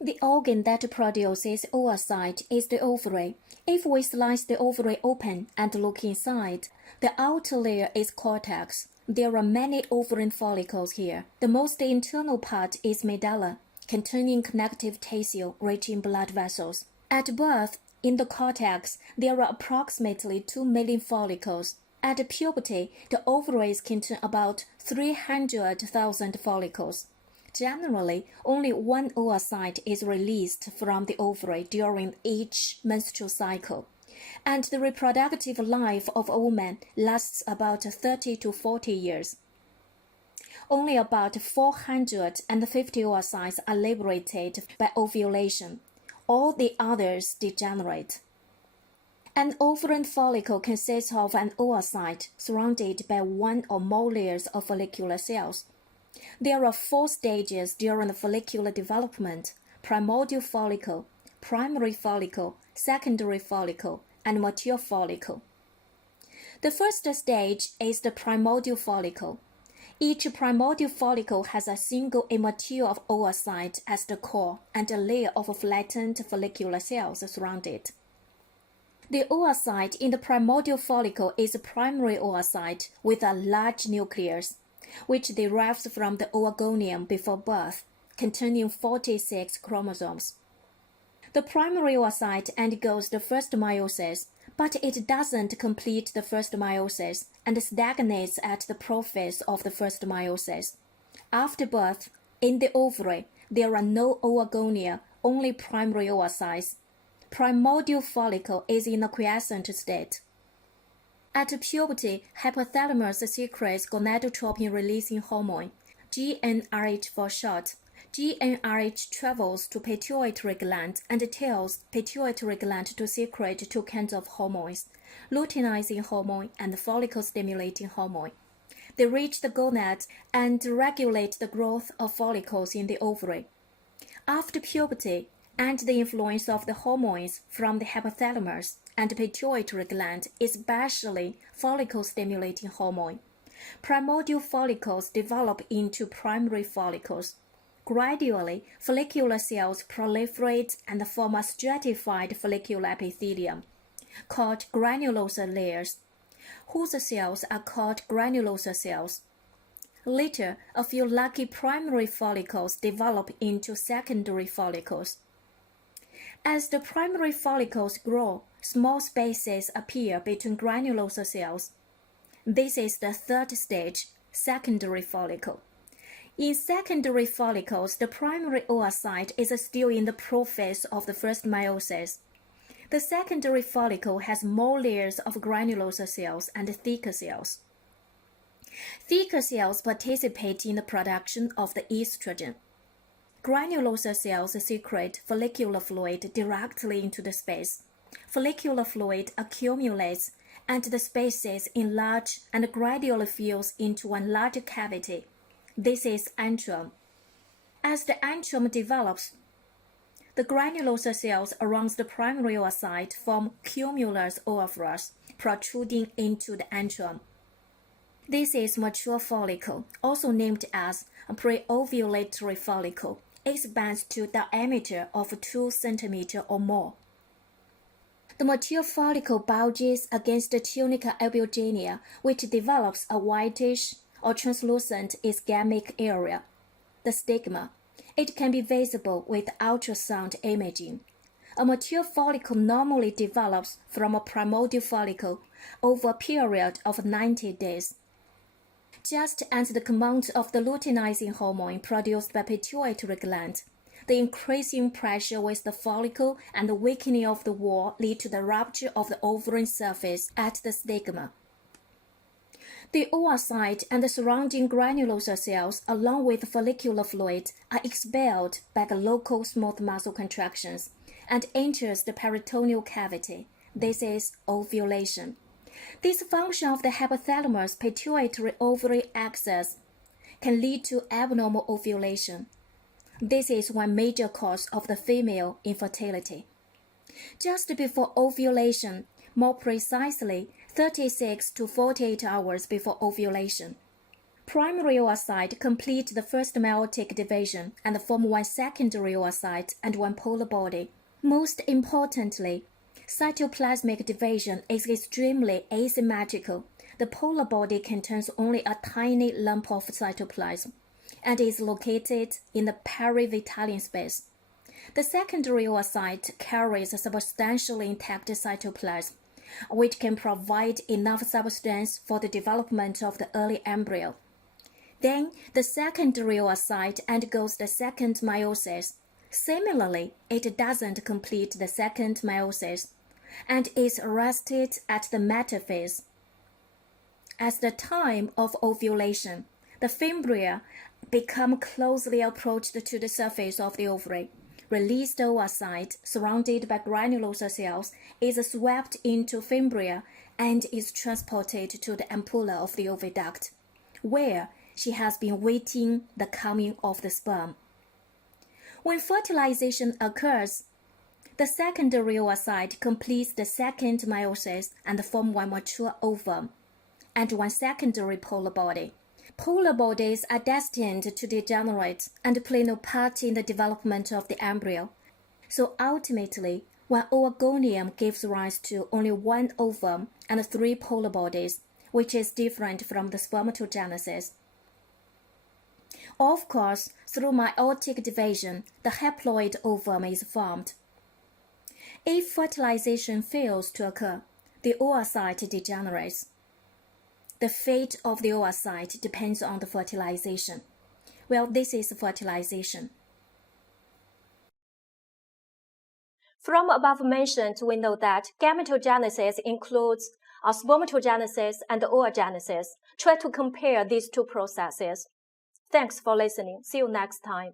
The organ that produces oocyte is the ovary. If we slice the ovary open and look inside, the outer layer is cortex. There are many ovarian follicles here. The most internal part is medulla, containing connective tissue rich in blood vessels. At birth, in the cortex, there are approximately 2 million follicles. At puberty, the ovaries contain about 300,000 follicles. Generally, only one oocyte is released from the ovary during each menstrual cycle, and the reproductive life of a woman lasts about 30 to 40 years. Only about 450 oocytes are liberated by ovulation. All the others degenerate. An ovarian follicle consists of an oocyte surrounded by one or more layers of follicular cells. There are 4 stages during the follicular development: primordial follicle, primary follicle, secondary follicle, and mature follicle. The first stage is the primordial follicle. Each primordial follicle has a single immature oocyte as the core and a layer of flattened follicular cells surround it. The oocyte in the primordial follicle is a primary oocyte with a large nucleus, which derives from the oogonium before birth, containing 46 chromosomes. The primary oocyte undergoes the first meiosis, but it doesn't complete the first meiosis and stagnates at the prophase of the first meiosis. After birth, in the ovary, there are no oogonia, only primary oocytes. Primordial follicle is in a quiescent state. At puberty, hypothalamus secretes gonadotropin-releasing hormone, GnRH for short. GnRH travels to pituitary gland and tells pituitary gland to secrete 2 kinds of hormones, luteinizing hormone and follicle-stimulating hormone. They reach the gonad and regulate the growth of follicles in the ovary. After puberty, and the influence of the hormones from the hypothalamus and pituitary gland, especially follicle-stimulating hormone, primordial follicles develop into primary follicles. Gradually, follicular cells proliferate and form a stratified follicular epithelium, called granulosa layers, whose cells are called granulosa cells. Later, a few lucky primary follicles develop into secondary follicles. As the primary follicles grow, small spaces appear between granulosa cells. This is the third stage, secondary follicle. In secondary follicles, the primary oocyte is still in the prophase of the first meiosis. The secondary follicle has more layers of granulosa cells and thicker cells. Thicker cells participate in the production of the estrogen. Granulosa cells secrete follicular fluid directly into the space. Follicular fluid accumulates, and the spaces enlarge and gradually fills into one larger cavity. This is antrum. As the antrum develops, the granulosa cells around the primary oocyte form cumulus oophras protruding into the antrum. This is mature follicle, also named as a pre-ovulatory follicle. Expands to diameter of 2 cm or more. The mature follicle bulges against the tunica albuginea, which develops a whitish or translucent ischemic area, the stigma. It can be visible with ultrasound imaging. A mature follicle normally develops from a primordial follicle over a period of 90 days. Just as the amount of the luteinizing hormone produced by pituitary gland, the increasing pressure with the follicle and the weakening of the wall lead to the rupture of the ovarian surface at the stigma. The oocyte and the surrounding granulosa cells, along with follicular fluid, are expelled by the local smooth muscle contractions and enters the peritoneal cavity. This is ovulation. This function of the hypothalamus pituitary ovary axis can lead to abnormal ovulation. This is one major cause of the female infertility. Just before ovulation, more precisely 36 to 48 hours before ovulation, Primary oocyte complete the first meiotic division and form one secondary oocyte and one polar body. Most importantly, cytoplasmic division is extremely asymmetrical. The polar body contains only a tiny lump of cytoplasm and is located in the perivitalian space. The secondary oocyte carries a substantially intact cytoplasm, which can provide enough substance for the development of the early embryo. Then, the secondary oocyte undergoes the second meiosis. Similarly, it doesn't complete the second meiosis and is arrested at the metaphase. At the time of ovulation, the fimbria become closely approached to the surface of the ovary. Released oocyte, surrounded by granulosa cells, is swept into fimbria and is transported to the ampulla of the oviduct, where she has been waiting the coming of the sperm. When fertilization occurs, the secondary oocyte completes the second meiosis and form one mature ovum and one secondary polar body. Polar bodies are destined to degenerate and play no part in the development of the embryo. So ultimately, one oogonium gives rise to only one ovum and 3 polar bodies, which is different from the spermatogenesis. Of course, through meiotic division, the haploid ovum is formed. If fertilization fails to occur, the oocyte degenerates. The fate of the oocyte depends on the fertilization. Well, this is fertilization. From above mentioned, we know that gametogenesis includes spermatogenesis and oogenesis. Try to compare these two processes. Thanks for listening. See you next time.